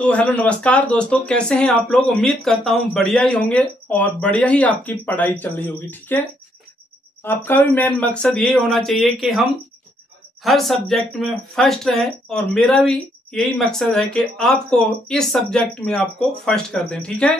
तो हेलो नमस्कार दोस्तों, कैसे हैं आप लोग। उम्मीद करता हूं बढ़िया ही होंगे और बढ़िया ही आपकी पढ़ाई चल रही होगी। ठीक है, आपका भी मेन मकसद ये होना चाहिए कि हम हर सब्जेक्ट में फर्स्ट रहें और मेरा भी यही मकसद है कि आपको इस सब्जेक्ट में आपको फर्स्ट कर दें। ठीक है,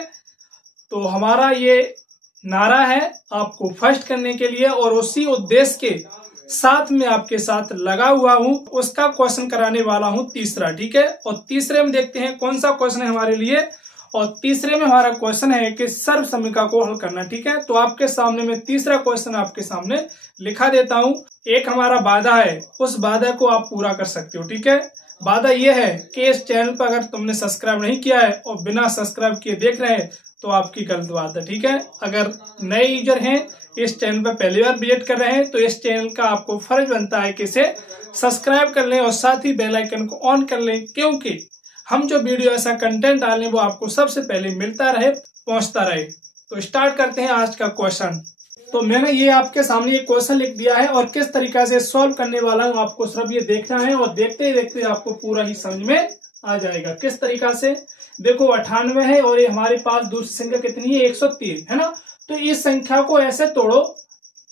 तो हमारा ये नारा है आपको फर्स्ट करने के लिए और उसी उद्देश्य के साथ में आपके साथ लगा हुआ हूं। उसका क्वेश्चन कराने वाला हूं तीसरा। ठीक है, और तीसरे में देखते हैं कौन सा क्वेश्चन है हमारे लिए। और तीसरे में हमारा क्वेश्चन है कि सर्व समीकरण को हल करना। ठीक है, तो आपके सामने मैं तीसरा क्वेश्चन आपके सामने लिखा देता हूं। एक हमारा वादा है, उस वादा को आप पूरा कर सकते हो। ठीक है, वादा यह है कि इस चैनल पर अगर तुमने सब्सक्राइब नहीं किया है और बिना सब्सक्राइब किए देख रहे हैं तो आपकी गलत बात है। ठीक है, अगर नए यूजर हैं, इस चैनल पर पहली बार विजिट कर रहे हैं तो इस चैनल का आपको फर्ज बनता है कि इसे सब्सक्राइब कर लें और साथ ही बेल आइकन को ऑन कर लें, क्योंकि हम जो वीडियो ऐसा कंटेंट डालें वो आपको सबसे पहले मिलता रहे, पहुंचता रहे। तो स्टार्ट करते हैं आज का क्वेश्चन। तो मैंने ये आपके सामने एक क्वेश्चन लिख दिया है और किस तरीका से सॉल्व करने वाला हूँ आपको सिर्फ ये देखना है और देखते ही देखते आपको पूरा ही समझ में आ जाएगा। किस तरीका से, देखो 98 है और ये हमारे पास दूसरी संख्या कितनी है, 103 है ना। तो इस संख्या को ऐसे तोड़ो,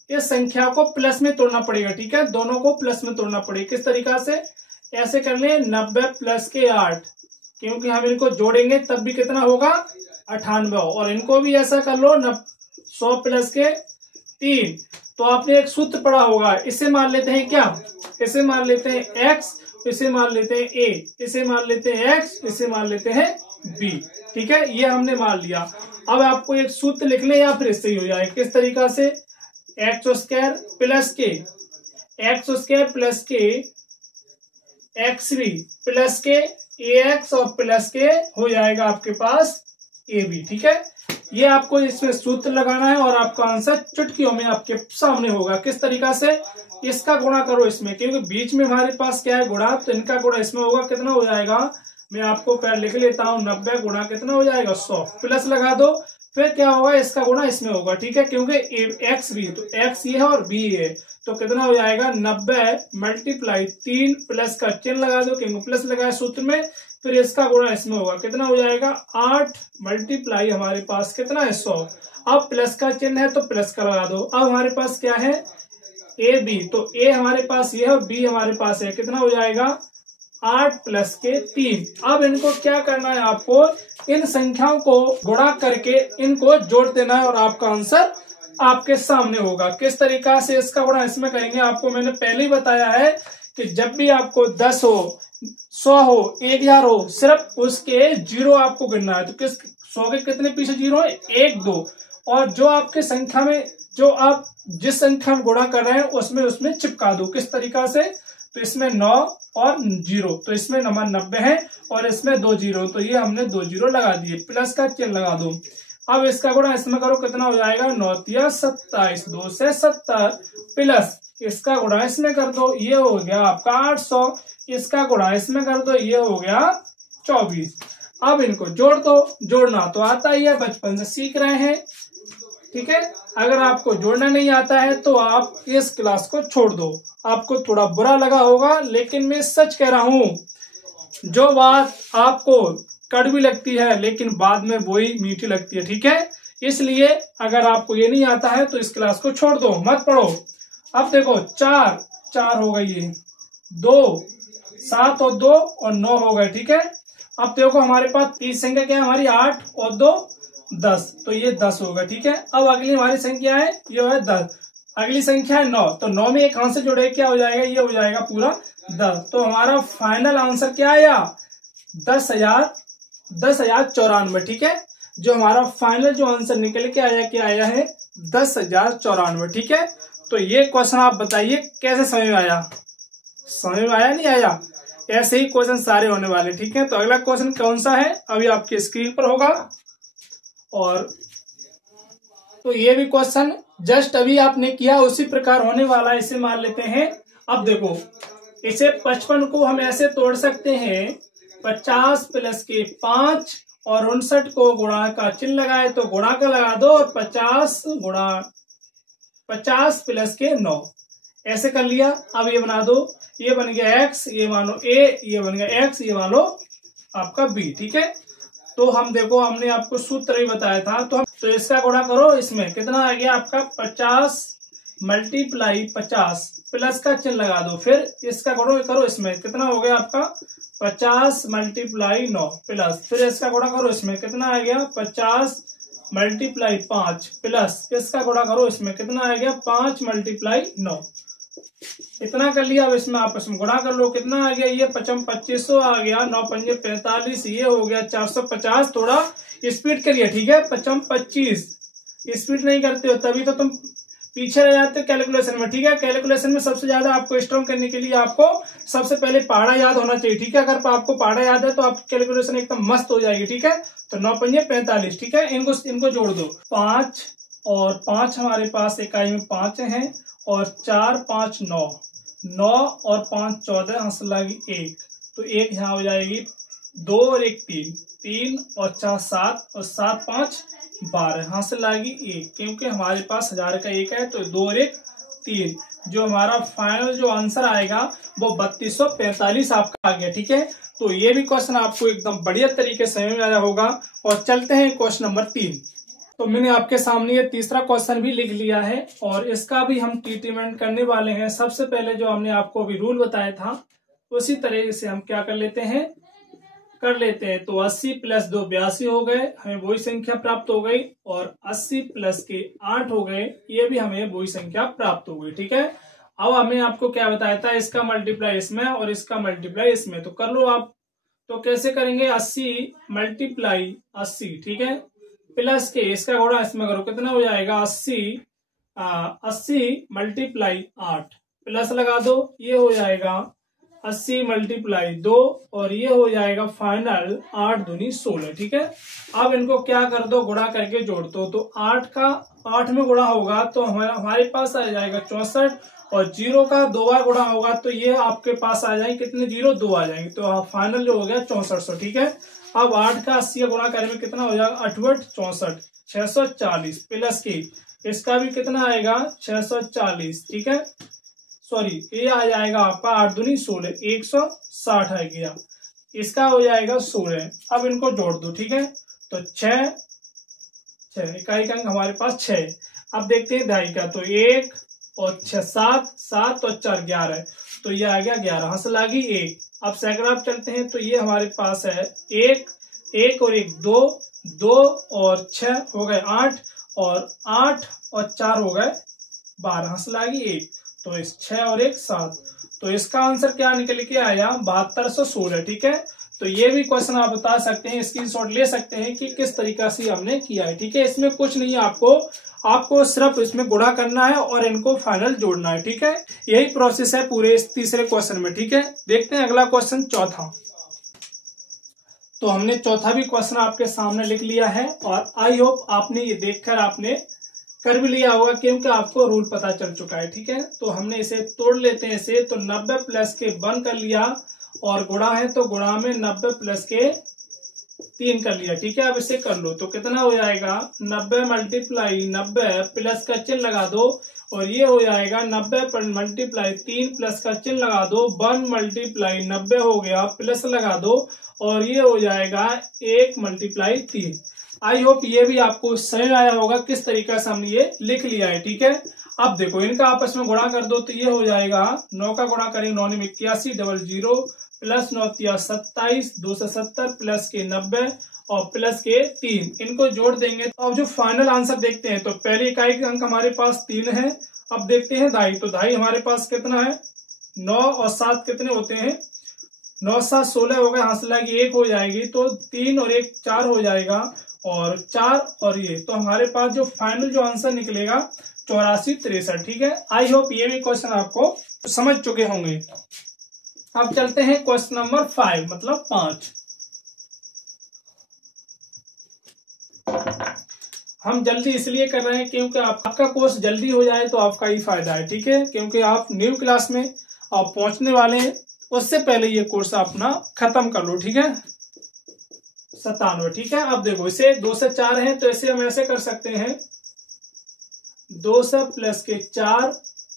इस संख्या को प्लस में तोड़ना पड़ेगा। ठीक है, दोनों को प्लस में तोड़ना पड़ेगा। किस तरीका से, ऐसे कर ले 90 प्लस के 8, क्योंकि हम इनको जोड़ेंगे तब भी कितना होगा 98। और इनको भी ऐसा कर लो 100 प्लस के 3। तो आपने एक सूत्र पढ़ा होगा, इसे मान लेते हैं क्या, इसे मान लेते हैं x, इसे मान लेते हैं a, इसे मान लेते हैं x, इसे मान लेते हैं b। ठीक है, ये हमने मान लिया। अब आपको एक सूत्र लिख ले या फिर इससे ही हो जाए। किस तरीका से, एक्स स्क्वायर प्लस के एक्स बी प्लस के ax और प्लस के हो जाएगा आपके पास ab। ठीक है, ये आपको इसमें सूत्र लगाना है और आपका आंसर चुटकियों में आपके सामने होगा। किस तरीका से, इसका गुणा करो इसमें, क्योंकि बीच में हमारे पास क्या है गुणा, तो इनका गुणा इसमें होगा। कितना हो जाएगा, मैं आपको पहले लिख लेता हूँ, 90 गुणा कितना हो जाएगा 100, प्लस लगा दो, फिर क्या होगा इसका गुणा इसमें होगा। ठीक है, क्योंकि एक्स भी, तो एक्स ये है और बी है, तो कितना हो जाएगा 90 मल्टीप्लाई 3 प्लस का चिन्ह लगा दो क्योंकि प्लस लगाए सूत्र में, फिर इसका गुणा इसमें होगा। कितना हो जाएगा 8 मल्टीप्लाई हमारे पास कितना है 100। अब प्लस का चिन्ह है तो प्लस का लगा दो। अब हमारे पास क्या है ए बी, तो ए हमारे पास ये है और बी हमारे पास है, कितना हो जाएगा 8 प्लस के 3। अब इनको क्या करना है, आपको इन संख्याओं को गुणा करके इनको जोड़ देना है और आपका आंसर आपके सामने होगा। किस तरीका से इसका गुणा इसमें करेंगे, आपको मैंने पहले ही बताया है कि जब भी आपको 10 हो, 100 हो, 1000 हो, सिर्फ उसके जीरो आपको गिनना है। तो किस 100 के कितने पीछे जीरो है, 1 2, और जो आपके संख्या में जो आप जिस संख्या में गुणा कर रहे हैं उसमें चिपका दो। किस तरीका से, तो इसमें 9 और 0, तो इसमें नंबर 90 है और इसमें 2 जीरो, तो ये हमने 2 जीरो लगा दिए, प्लस का चिन्ह लगा दो। अब इसका गुणा इसमें करो, कितना हो जाएगा 9 तिया 27, 2 से 70, प्लस इसका गुणा इसमें कर दो, ये हो गया आपका 800, इसका गुणा इसमें कर दो, ये हो गया 24। अब इनको जोड़ दो, जोड़ना तो आता ही है, बचपन से सीख रहे हैं। ठीक है, अगर आपको जोड़ना नहीं आता है तो आप इस क्लास को छोड़ दो। आपको थोड़ा बुरा लगा होगा, लेकिन मैं सच कह रहा हूं, जो बात आपको कड़वी लगती है लेकिन बाद में वही मीठी लगती है। ठीक है, इसलिए अगर आपको ये नहीं आता है तो इस क्लास को छोड़ दो, मत पढ़ो। अब देखो 4 हो गई है, 2 7 और 2 और 9 हो गए। ठीक है, अब देखो हमारे पास तीस संख्या क्या है हमारी, 8 और 2 10, तो ये 10 होगा। ठीक है, अब अगली हमारी संख्या है, ये है 10, अगली संख्या है 9, तो 9 में एक हाथ से जोड़े क्या हो जाएगा, ये हो जाएगा पूरा 10। तो हमारा फाइनल आंसर क्या आया, 10,094। ठीक है, जो हमारा फाइनल जो आंसर निकल के आया क्या आया है 10,094। ठीक है, तो ये क्वेश्चन आप बताइए कैसे समझ में आया, समझ में आया नहीं आया, ऐसे ही क्वेश्चन सारे होने वाले। ठीक है, तो अगला क्वेश्चन कौन सा है अभी आपकी स्क्रीन पर होगा, और तो ये भी क्वेश्चन जस्ट अभी आपने किया उसी प्रकार होने वाला है। इसे मान लेते हैं। अब देखो इसे 55 को हम ऐसे तोड़ सकते हैं, 50 प्लस के 5 और 59 को गुणा का चिन्ह लगाए तो गुणा का लगा दो, और 50 प्लस के 9 ऐसे कर लिया। अब ये बना दो, ये बन गया x, ये मानो a, ये बन गया x, ये मान लो आपका बी। ठीक है, तो हम देखो हमने आपको सूत्र ही बताया था, तो इसका गुणा करो, इसमें कितना आ गया आपका 50 मल्टीप्लाई 50 प्लस का चिन्ह लगा दो, फिर इसका गुणा करो, इसमें कितना हो गया आपका 50 मल्टीप्लाई 9 प्लस, फिर इसका गुणा करो, इसमें कितना आ गया 50 मल्टीप्लाई 5 प्लस इसका गुणा करो, इसमें कितना आ गया 5 मल्टीप्लाई 9। इतना कर लिया। अब इसमें आपस में गुणा कर लो, कितना आ गया, ये 2500 आ गया, 9 पंजे 45, ये हो गया 450। थोड़ा स्पीड करिए, ठीक है, 25 स्पीड नहीं करते हो तभी तो तुम पीछे रह जाते हो कैलकुलेशन में। ठीक है, कैलकुलेशन में सबसे ज्यादा आपको स्ट्रॉन्ग करने के लिए आपको सबसे पहले पहाड़ा याद होना चाहिए। ठीक है, अगर आपको पहाड़ा याद है तो आपकी कैलकुलेशन एकदम मस्त हो जाएगी। ठीक है, तो 9 पंजे 45। ठीक है, इनको जोड़ दो, 5 और 5 हमारे पास इकाई में 5 है, और 4 5 9, 9 और 5 14, हंस लगी 1, तो 1 यहाँ हो जाएगी, 2 और 1 3, 3 और 4 7, और 7 5 12, हासिल लगी 1, क्योंकि हमारे पास 1000 का 1 है, तो 2 और 1 3, जो हमारा फाइनल जो आंसर आएगा वो 3245 आपका आ गया। ठीक है, तो ये भी क्वेश्चन आपको एकदम बढ़िया तरीके से समझ में आया होगा। और चलते हैं क्वेश्चन नंबर 3। तो मैंने आपके सामने ये तीसरा क्वेश्चन भी लिख लिया है, और इसका भी हम ट्रीटमेंट करने वाले हैं। सबसे पहले जो हमने आपको अभी रूल बताया था उसी तरह से हम क्या कर लेते हैं। तो 80 प्लस 2 82 हो गए, हमें वही संख्या प्राप्त हो गई, और 80 प्लस के 8 हो गए, ये भी हमें वही संख्या प्राप्त हो गई। ठीक है, अब हमें आपको क्या बताया था, इसका मल्टीप्लाई इसमें और इसका मल्टीप्लाई इसमें, तो कर लो आप। तो कैसे करेंगे, 80 मल्टीप्लाई 80, ठीक है, प्लस के इसका गुणा इसमें करो, कितना हो जाएगा 80 मल्टीप्लाई 8 प्लस लगा दो, ये हो जाएगा 80 मल्टीप्लाई 2, और ये हो जाएगा फाइनल 8 दूनी 16। ठीक है, अब इनको क्या कर दो, गुणा करके जोड़ दो, तो 8 का 8 में गुणा होगा तो हमारे पास आ जाएगा 64, और 0 का 2 बार गुणा होगा तो ये आपके पास आ जाएंगे कितने 0 2 आ जाएंगे, तो फाइनल जो हो गया 6400। ठीक है, अब 8 का 80 गुणा करने में कितना हो जाएगा 8 64, 640 प्लस की इसका भी कितना आएगा 640। ठीक है, सॉरी ये आ जाएगा आपका 8 दूनी 16, 160 आ गया, इसका हो जाएगा 16। अब इनको जोड़ दो, ठीक है, तो 6 इकाई का अंक हमारे पास 6। अब देखते हैं दहाई का, तो 1 और 6 7, 7 और 4 11, तो ये आ गया 11, हंस लागी 1। अब सैकड़ा आप चलते हैं, तो ये हमारे पास है 1 और 1 2, 2 और 6 हो गए 8, और 8 और 4 हो गए 12, हंस लागी 1, तो इस 6 और 1 7, तो इसका आंसर क्या निकल के आया 7216। ठीक है, तो ये भी क्वेश्चन आप बता सकते हैं, स्क्रीनशॉट ले सकते हैं कि किस तरीका से हमने किया है। ठीक है, इसमें कुछ नहीं है, आपको सिर्फ इसमें गुणा करना है और इनको फाइनल जोड़ना है। ठीक है, यही प्रोसेस है पूरे इस तीसरे क्वेश्चन में। ठीक है, देखते हैं अगला क्वेश्चन चौथा। तो हमने चौथा भी क्वेश्चन आपके सामने लिख लिया है, और आई होप आपने ये देखकर आपने कर भी लिया होगा, क्योंकि आपको रूल पता चल चुका है। ठीक है, तो हमने इसे तोड़ लेते हैं इसे, तो 90 प्लस के 1 कर लिया, और गुणा है तो गुणा में 90 प्लस के 3 कर लिया। ठीक है, अब इसे कर लो, तो कितना हो जाएगा 90 मल्टीप्लाई 90 प्लस का चिन्ह लगा दो, और ये हो जाएगा 90 मल्टीप्लाई 3 प्लस का चिन्ह लगा दो, 1 मल्टीप्लाई 90 हो गया, प्लस लगा दो, और ये हो जाएगा 1 मल्टीप्लाई 3। आई होप ये भी आपको समझ आया होगा किस तरीके से हमने ये लिख लिया है। ठीक है, अब देखो इनका आपस में गुणा कर दो, तो ये हो जाएगा 9 का गुणा करेंगे 9 में 81 00 प्लस 9 27 270 प्लस के 90 और प्लस के 3, इनको जोड़ देंगे। अब जो फाइनल आंसर देखते हैं, तो पहली इकाई के अंक हमारे पास 3 है। अब देखते हैं दाई, तो दाई हमारे पास कितना है 9 और 7 कितने होते हैं 9 7 16 हो गए, हासिल की 1 हो जाएगी, तो 3 और 1 4 हो जाएगा, और 4 और ये, तो हमारे पास जो फाइनल जो आंसर निकलेगा 84 63। ठीक है, आई होप ये भी क्वेश्चन आपको समझ चुके होंगे। अब चलते हैं क्वेश्चन नंबर 5 मतलब 5। हम जल्दी इसलिए कर रहे हैं क्योंकि आपका कोर्स जल्दी हो जाए तो आपका ही फायदा है। ठीक है, क्योंकि आप न्यू क्लास में आप पहुंचने वाले हैं, उससे पहले ये कोर्स अपना खत्म कर लो। ठीक है, 97। ठीक है, अब देखो इसे 2 से 4 है, तो इसे हम ऐसे कर सकते हैं 2 से प्लस के 4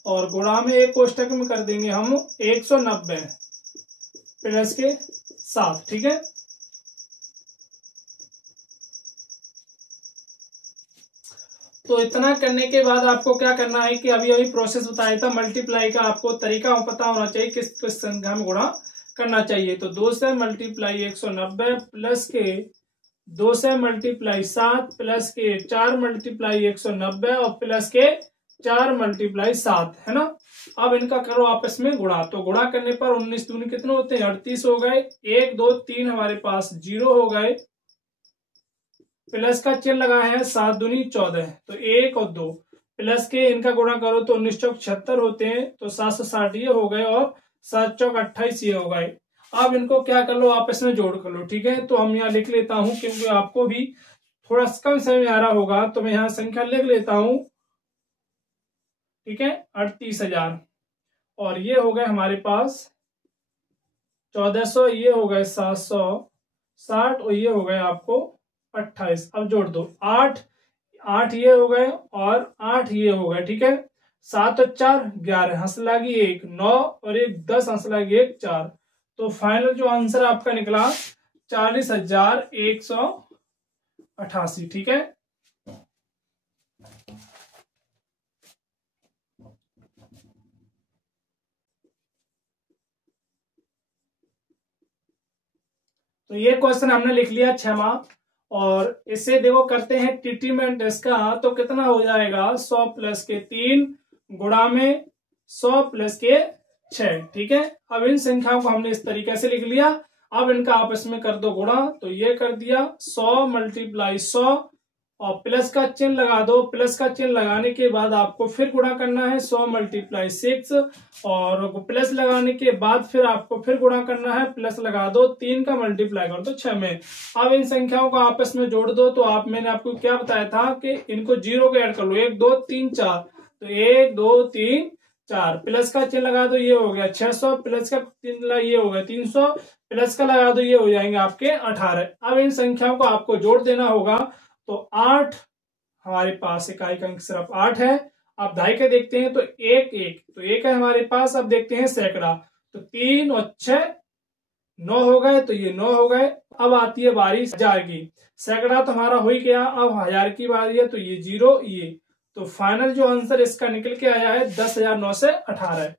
और गुणा में एक कोष्टक में कर देंगे हम 190 प्लस के 7। ठीक है, तो इतना करने के बाद आपको क्या करना है कि अभी अभी प्रोसेस बताया था मल्टीप्लाई का, आपको तरीका पता होना चाहिए किस किस संख्या में गुणा करना चाहिए। तो 2 से मल्टीप्लाई 190 प्लस के 2 से मल्टीप्लाई 7 प्लस के 4 मल्टीप्लाई 190 और प्लस के 4 मल्टीप्लाई 7 है ना। अब इनका करो आपस में गुणा। तो गुणा करने पर 19 दूनी कितने होते हैं 38 हो गए। 1 2 3 हमारे पास 0 हो गए, प्लस का चिन्ह लगाए हैं 7 दूनी 14। तो 1 और 2 प्लस के इनका गुणा करो तो 19 चौक 76 होते हैं। तो 760 ये हो गए और 7 चौक 28 ये हो गए। अब इनको क्या कर लो आपस में जोड़ कर लो। ठीक है, तो हम यहाँ लिख लेता हूं क्योंकि आपको भी थोड़ा कम समय में आ रहा होगा, तो मैं यहाँ संख्या लिख लेता हूं। ठीक है, 38,000 और ये हो गए हमारे पास 1400, ये हो गए 760 और ये हो गए आपको 28। अब जोड़ दो 8 8 ये हो गए और 8 ये हो गए। ठीक है, 7 और 4 11, हंस लागी 1 9 और 1 10, हंस लागी 1 4। तो फाइनल जो आंसर आपका निकला 40,188। ठीक है, तो ये क्वेश्चन हमने लिख लिया 6 मार्क। और इससे देखो करते हैं ट्रीटमेंट इसका। तो कितना हो जाएगा 100 प्लस के 3 गुणा में 100 प्लस के 6। ठीक है, अब इन संख्याओं को हमने इस तरीके से लिख लिया। अब इनका आपस में कर दो गुणा। तो ये कर दिया 100 मल्टीप्लाई 100 और प्लस का चिन्ह लगा दो। प्लस का चिन्ह लगाने के बाद आपको फिर गुणा करना है 100 मल्टीप्लाई 6 और प्लस लगाने के बाद फिर आपको फिर गुणा करना है, प्लस लगा दो 3 का मल्टीप्लाई कर दो 6 में। अब इन संख्याओं को आपस में जोड़ दो। तो मैंने आपको क्या बताया था कि इनको 0 के ऐड कर लो 1 2 3 4। तो 1 2 3 4 प्लस का चिन्ह लगा दो, ये हो गया 600, प्लस का चिन्ह ये हो गया 300, प्लस का लगा दो, ये हो जाएंगे आपके 18। अब इन संख्याओं को आपको जोड़ देना होगा। तो 8 हमारे पास इकाई का अंक सिर्फ 8 है। अब दाई के देखते हैं तो 1 1 तो 1 है हमारे पास। अब देखते हैं सैकड़ा। तो 3 और 6 9 हो गए, तो ये 9 हो गए। अब आती है बारी हजार की। सैकड़ा तो हमारा हो ही गया, अब हजार की बारी है। तो ये 0 ये, तो फाइनल जो आंसर इसका निकल के आया है 10,918।